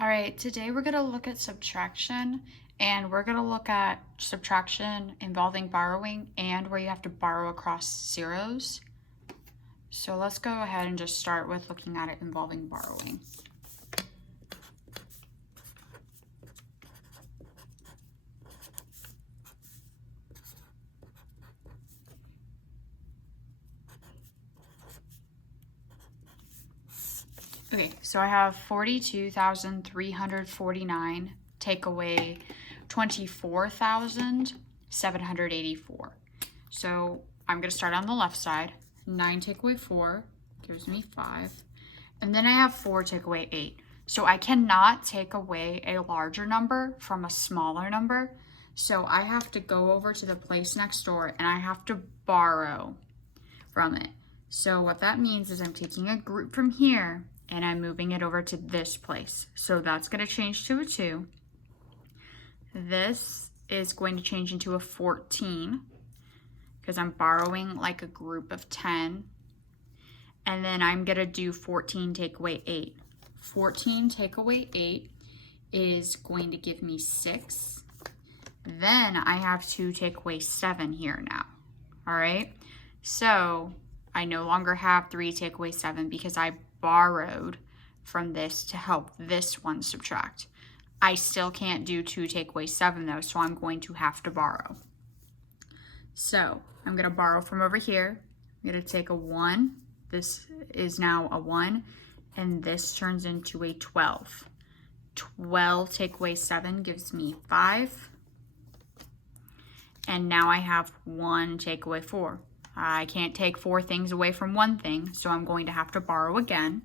All right, today we're going to look at subtraction, and we're going to look at subtraction involving borrowing and where you have to borrow across zeros. So let's go ahead and just start with looking at it involving borrowing. Okay, so I have 42,349 take away 24,784. So I'm going to start on the left side. 9 take away 4 gives me 5. And then I have 4 take away 8. So I cannot take away a larger number from a smaller number. So I have to go over to the place next door and I have to borrow from it. So what that means is I'm taking a group from here and I'm moving it over to this place. So that's going to change to a 2. This is going to change into a 14 because I'm borrowing like a group of 10. And then I'm going to do 14 take away 8. 14 take away 8 is going to give me 6. Then I have to take away 7 here now. All right. So I no longer have 3 take away 7 because I borrowed from this to help this one subtract. I still can't do 2 take away 7 though, so I'm going to have to borrow. So I'm going to borrow from over here. I'm going to take a 1. This is now a 1, and this turns into a 12. 12 take away 7 gives me 5. And now I have 1 take away 4. I can't take 4 things away from 1 thing, so I'm going to have to borrow again.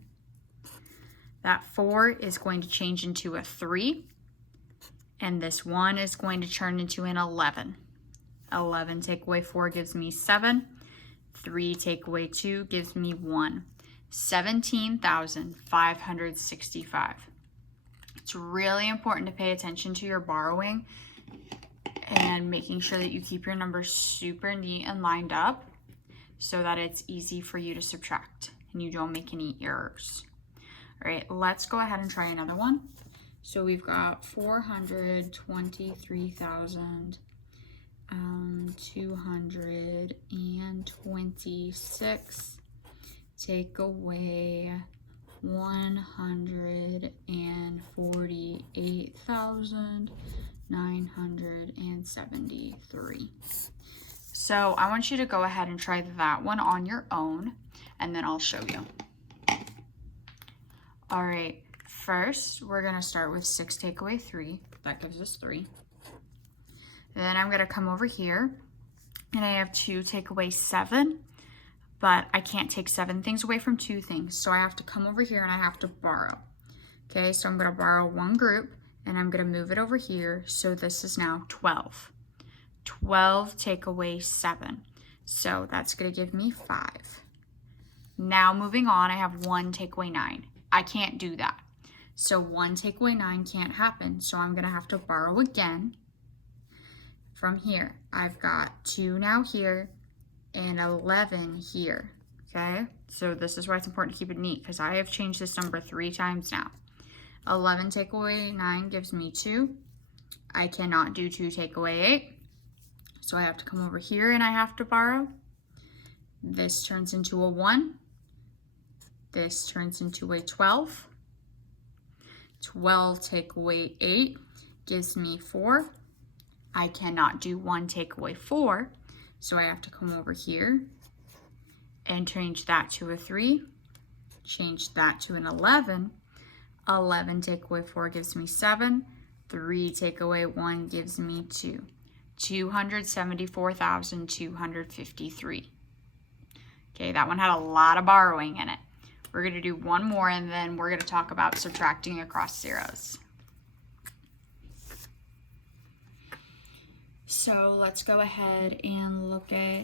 That 4 is going to change into a 3, and this 1 is going to turn into an 11. 11 take away 4 gives me 7. 3 take away 2 gives me 1. 17,565. It's really important to pay attention to your borrowing and making sure that you keep your numbers super neat and lined up so that it's easy for you to subtract and you don't make any errors. All right, let's go ahead and try another one. So we've got 423,226 take away 148,973. So I want you to go ahead and try that one on your own, and then I'll show you. All right, first we're gonna start with 6 take away 3. That gives us 3. Then I'm gonna come over here, and I have 2 take away 7, but I can't take 7 things away from 2 things, so I have to come over here and I have to borrow. Okay, so I'm gonna borrow one group, and I'm gonna move it over here, so this is now 12. 12 take away 7. So that's going to give me 5. Now moving on, I have 1 take away 9. I can't do that. So 1 take away 9 can't happen. So I'm going to have to borrow again from here. I've got 2 now here and 11 here. Okay, so this is why it's important to keep it neat because I have changed this number 3 times now. 11 take away 9 gives me 2. I cannot do 2 take away 8. So I have to come over here and I have to borrow. This turns into a 1. This turns into a 12. 12 take away 8 gives me 4. I cannot do 1 take away 4. So I have to come over here and change that to a 3. Change that to an 11. 11 take away 4 gives me 7. 3 take away 1 gives me 2. 274,253. Okay, that one had a lot of borrowing in it. We're going to do one more and then we're going to talk about subtracting across zeros. So let's go ahead and look at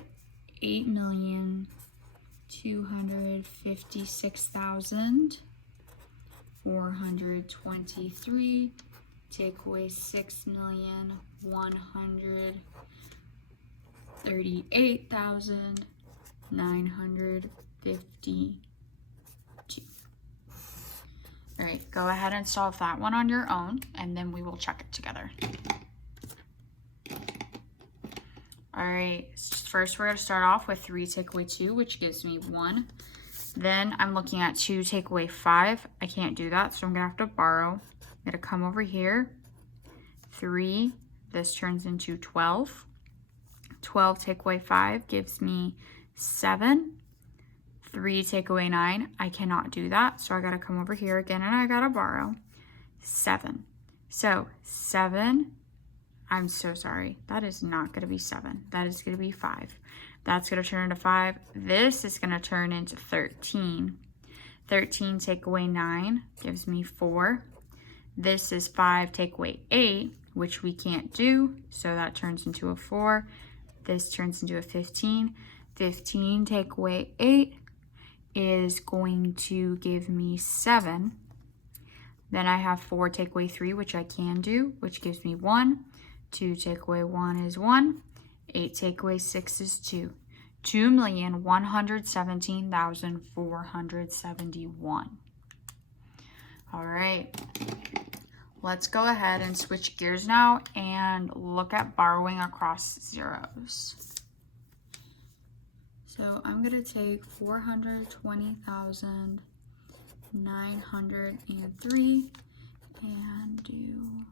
8,256,423 take away 6,138,952. All right, go ahead and solve that one on your own, and then we will check it together. All right, first we're gonna start off with 3 take away 2, which gives me 1. Then I'm looking at 2 take away 5. I can't do that, so I'm gonna have to borrow. I'm gonna come over here. 3, this turns into 12. 12 take away 5 gives me 7. 3 take away 9, I cannot do that, so I gotta come over here again and I gotta borrow. 7. So 7, I'm so sorry, that is not gonna be 7. That is gonna be 5. That's gonna turn into 5. This is gonna turn into 13. 13 take away 9 gives me 4. This is 5 take away 8, which we can't do, so that turns into a 4. This turns into a 15. 15 take away 8 is going to give me 7. Then I have 4 take away 3, which I can do, which gives me 1. 2 take away 1 is 1. 8 take away 6 is 2. 2,117,471. All right. Let's go ahead and switch gears now and look at borrowing across zeros. So I'm going to take 420,903 and do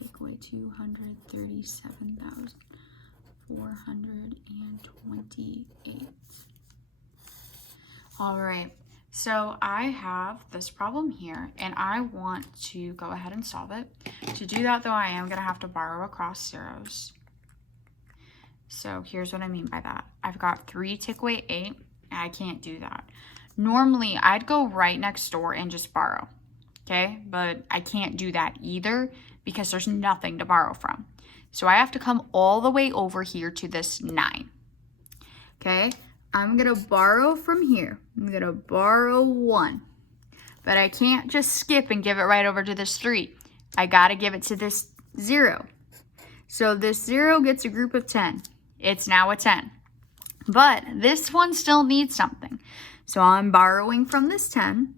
take away 237,428. All right. So I have this problem here, and I want to go ahead and solve it. To do that, though, I am going to have to borrow across zeros. So here's what I mean by that. I've got 3 take away 8, and I can't do that. Normally, I'd go right next door and just borrow, okay? But I can't do that either because there's nothing to borrow from. So I have to come all the way over here to this 9, okay? I'm gonna borrow from here. I'm gonna borrow 1, but I can't just skip and give it right over to this 3. I gotta give it to this 0. So this 0 gets a group of 10. It's now a 10, but this one still needs something. So I'm borrowing from this 10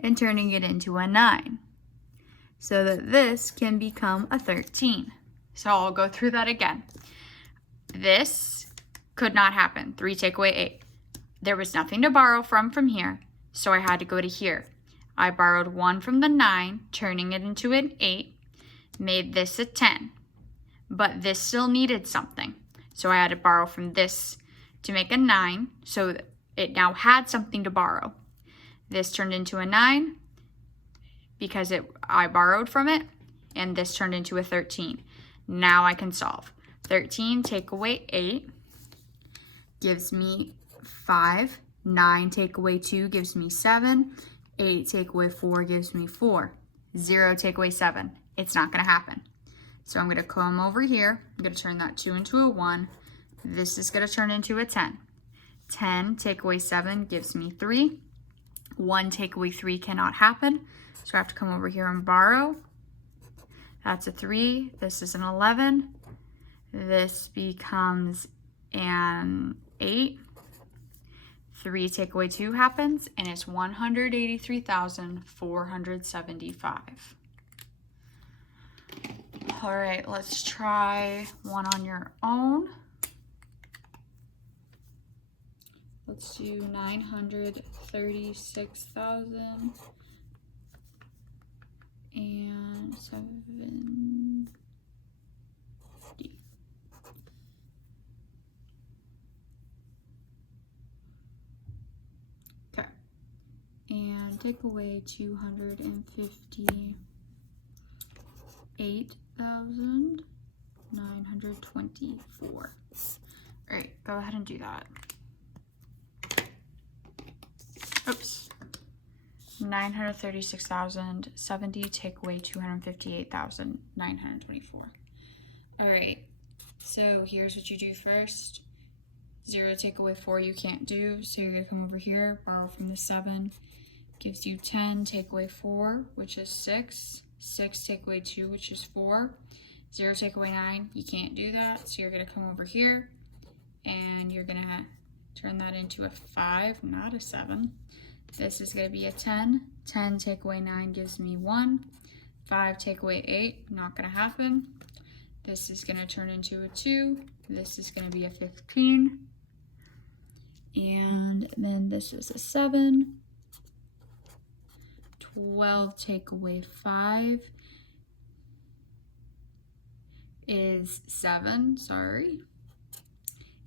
and turning it into a 9 so that this can become a 13. So I'll go through that again. This could not happen. 3 take away 8. There was nothing to borrow from here, so I had to go to here. I borrowed 1 from the 9, turning it into an 8, made this a 10. But this still needed something, so I had to borrow from this to make a 9, so it now had something to borrow. This turned into a 9 because I borrowed from it, and this turned into a 13. Now I can solve. 13 take away 8 gives me 5. 9 take away 2 gives me 7. 8 take away 4 gives me 4. 0 take away 7. It's not going to happen. So I'm going to come over here. I'm going to turn that 2 into a 1. This is going to turn into a 10. 10 take away 7 gives me 3. 1 take away 3 cannot happen. So I have to come over here and borrow. That's a 3. This is an 11. This becomes an 8. 3 take away 2 happens, and it's 183,475. All right, let's try one on your own. Let's do 936,000 and 7. And take away 258,924. All right, go ahead and do that. Oops. 936,070 take away 258,924. All right, so here's what you do first. 0 take away 4 you can't do, so you're gonna come over here, borrow from the 7. Gives you 10 take away 4, which is 6. 6 take away 2, which is 4. 0 take away 9, you can't do that, so you're going to come over here and you're going to turn that into a 5, not a 7. This is going to be a 10. 10 take away 9 gives me 1. 5 take away 8, not going to happen. This is going to turn into a 2. This is going to be a 15. And then this is a 7. 12 take away 5 is 7, sorry.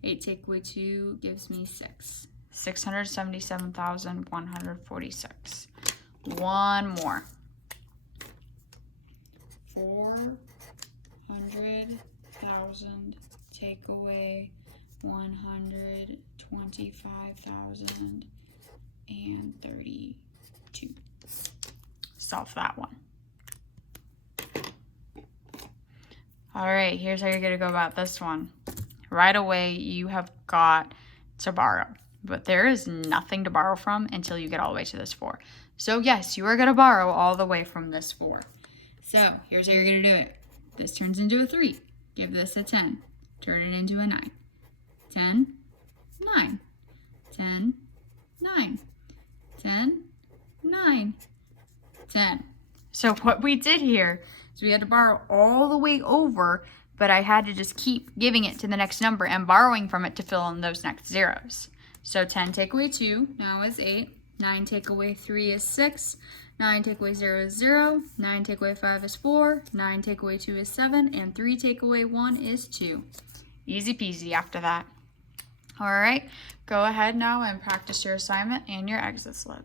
8 take away 2 gives me 6. 677,146. One more. 400,000 take away 125,032. Solve that one. All right, here's how you're gonna go about this one. Right away, you have got to borrow, but there is nothing to borrow from until you get all the way to this 4. So yes, you are gonna borrow all the way from this 4. So here's how you're gonna do it. This turns into a 3. Give this a 10. Turn it into a 9. 10, 9. 10, 9. 10, 9. 10. So what we did here is we had to borrow all the way over, but I had to just keep giving it to the next number and borrowing from it to fill in those next zeros. So 10 take away 2 now is 8. 9 take away 3 is 6. 9 take away 0 is 0. 9 take away 5 is 4. 9 take away 2 is 7. And 3 take away 1 is 2. Easy peasy after that. All right, go ahead now and practice your assignment and your exit slip.